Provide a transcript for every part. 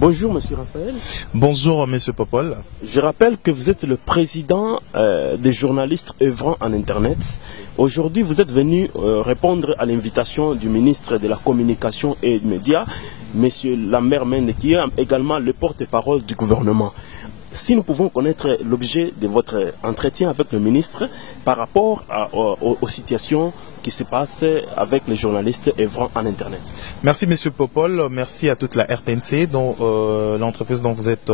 Bonjour Monsieur Raphaël. Bonjour Monsieur Popol. Je rappelle que vous êtes le président des journalistes œuvrant en Internet. Aujourd'hui, vous êtes venu répondre à l'invitation du ministre de la Communication et des Médias, Monsieur Lambert Mende, qui est également le porte-parole du gouvernement. Si nous pouvons connaître l'objet de votre entretien avec le ministre par rapport aux situations qui se passent avec les journalistes œuvrant en Internet. Merci Monsieur Popol, merci à toute la RTNC, l'entreprise dont vous êtes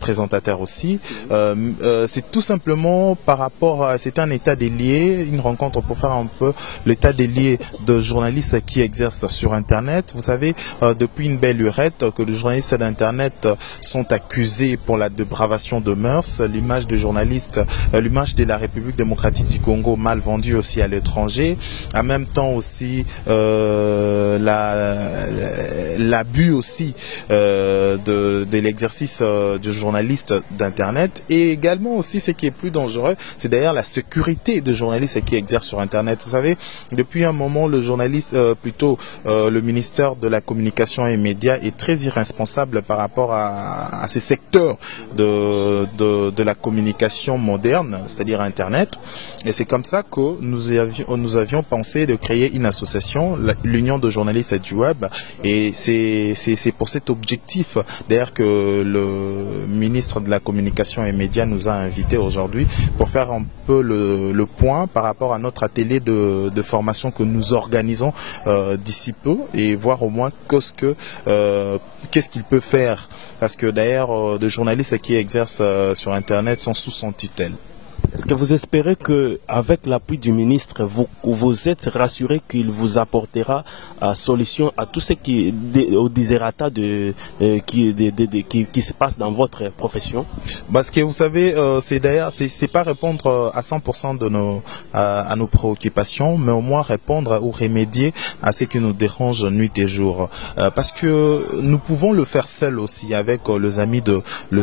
présentateur aussi. C'est tout simplement par rapport à, c'est un état des lieux, une rencontre pour faire un peu l'état des lieux de journalistes qui exercent sur Internet. Vous savez, depuis une belle lurette, que les journalistes d'Internet sont accusés pour la dépravation de mœurs, l'image de journalistes, l'image de la République démocratique du Congo mal vendue aussi à l'étranger, en même temps aussi l'abus aussi de l'exercice du journaliste d'Internet, et également aussi ce qui est plus dangereux, c'est d'ailleurs la sécurité des journalistes qui exercent sur Internet. Vous savez, depuis un moment, le journaliste, le ministère de la Communication et des Médias est très irresponsable par rapport à ces secteurs de la communication moderne, c'est-à-dire Internet. Et c'est comme ça que nous avions pensé de créer une association, l'Union de journalistes du web. Et c'est pour cet objectif d'ailleurs que le ministre de la Communication et des Médias nous a invités aujourd'hui pour faire un peu le point par rapport à notre atelier de formation que nous organisons d'ici peu, et voir au moins qu'est-ce qu'il peut faire, parce que d'ailleurs de journalistes qui exercent sur Internet sont sous son tutelle. Est-ce que vous espérez qu'avec l'appui du ministre, vous êtes rassuré qu'il vous apportera solution à tout ce qui est au désirata qui se passe dans votre profession? Parce que vous savez, c'est pas répondre à 100% à nos préoccupations, mais au moins répondre ou remédier à ce qui nous dérange nuit et jour. Parce que nous pouvons le faire seuls aussi, avec les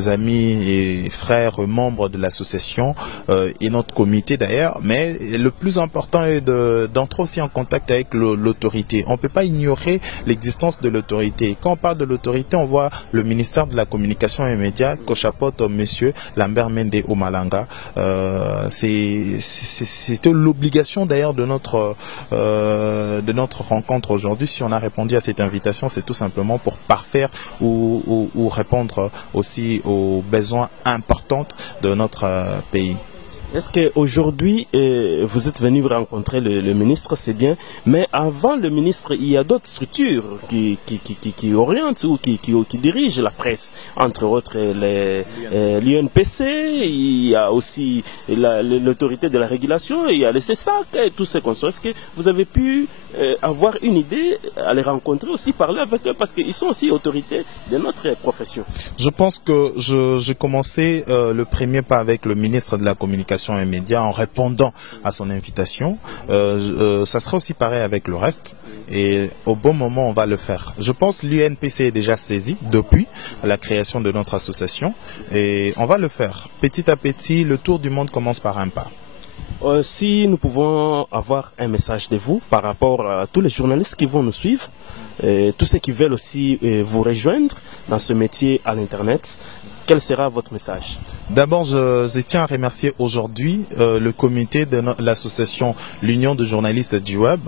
amis et frères membres de l'association et notre comité d'ailleurs, mais le plus important est d'entrer aussi en contact avec l'autorité. On ne peut pas ignorer l'existence de l'autorité. Quand on parle de l'autorité, on voit le ministère de la Communication et des Médias qu'au chapeaute Monsieur Lambert Mende Omalanga. C'était l'obligation d'ailleurs de notre rencontre aujourd'hui. Si on a répondu à cette invitation, c'est tout simplement pour parfaire ou répondre aussi aux besoins importants de notre pays. Est-ce qu'aujourd'hui, vous êtes venu rencontrer le ministre, c'est bien, mais avant le ministre, il y a d'autres structures qui orientent ou qui dirigent la presse, entre autres l'UNPC, il y a aussi l'autorité de la régulation, il y a le CESAC et tous ces consorts. Est-ce que vous avez pu avoir une idée, à les rencontrer aussi, parler avec eux, parce qu'ils sont aussi autorités de notre profession? Je pense que j'ai commencé le premier pas avec le ministre de la Communication et médias en répondant à son invitation. Ça sera aussi pareil avec le reste, et au bon moment on va le faire. Je pense que l'UNPC est déjà saisi depuis la création de notre association, et on va le faire. Petit à petit, le tour du monde commence par un pas. Si nous pouvons avoir un message de vous par rapport à tous les journalistes qui vont nous suivre, tous ceux qui veulent aussi vous rejoindre dans ce métier à l'Internet, quel sera votre message? D'abord, je tiens à remercier aujourd'hui le comité de l'association l'Union de journalistes du web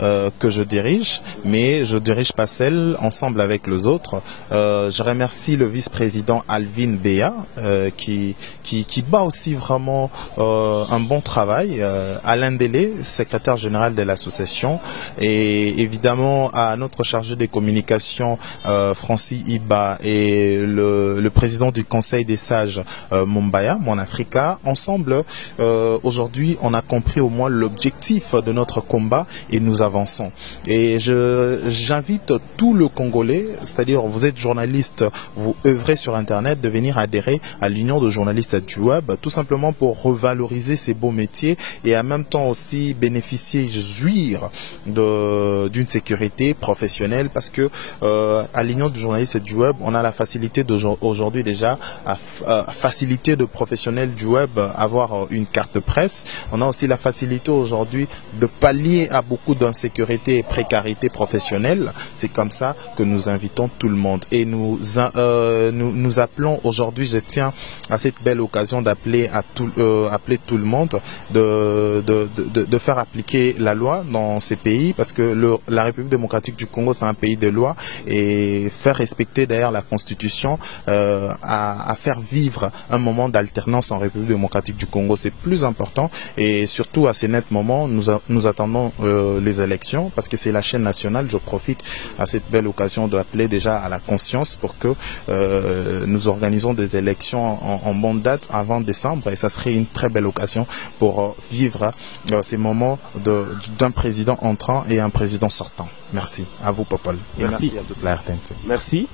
que je dirige, mais je ne dirige pas seul, ensemble avec les autres. Je remercie le vice-président Alvin Béa qui bat aussi vraiment un bon travail, Alain Délé, secrétaire général de l'association, et évidemment à notre chargé des communications Francis Iba, et le président du Conseil des sages Mumbaya, Mon Africa. Ensemble, aujourd'hui, on a compris au moins l'objectif de notre combat et nous avançons. Et j'invite tout le Congolais, c'est-à-dire vous êtes journaliste, vous œuvrez sur Internet, de venir adhérer à l'Union de journalistes du web, tout simplement pour revaloriser ces beaux métiers et en même temps aussi bénéficier, jouir d'une sécurité professionnelle, parce que à l'Union de journalistes du web, on a la facilité aujourd'hui déjà à faciliter de professionnels du web avoir une carte presse. On a aussi la facilité aujourd'hui de pallier à beaucoup d'insécurité et précarité professionnelle. C'est comme ça que nous invitons tout le monde et nous appelons aujourd'hui, je tiens à cette belle occasion d'appeler appeler tout le monde de faire appliquer la loi dans ces pays, parce que la République démocratique du Congo, c'est un pays de loi, et faire respecter d'ailleurs la Constitution, à faire vivre un moment d'alternance en République démocratique du Congo, c'est plus important. Et surtout à ces nets moments, nous attendons les élections, parce que c'est la chaîne nationale. Je profite à cette belle occasion d'appeler déjà à la conscience pour que nous organisons des élections en bonne date avant décembre, et ça serait une très belle occasion pour vivre ces moments d'un président entrant et un président sortant. Merci à vous, Popol. Et merci à toute la RTNC. Merci.